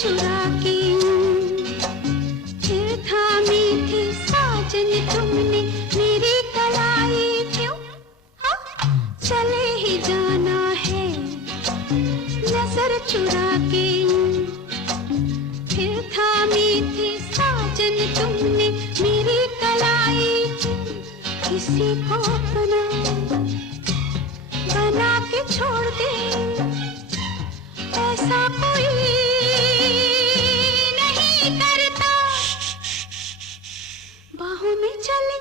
चुरा के फिर थामी थी साजन तुमने मेरी कलाई क्यों? हाँ, चले ही जाना है नजर चुरा के। फिर थामी थी साजन तुमने मेरी कलाई क्यों? किसी को अपना बना के छोड़ दे, ऐसा कोई नहीं करता। बाहों में चले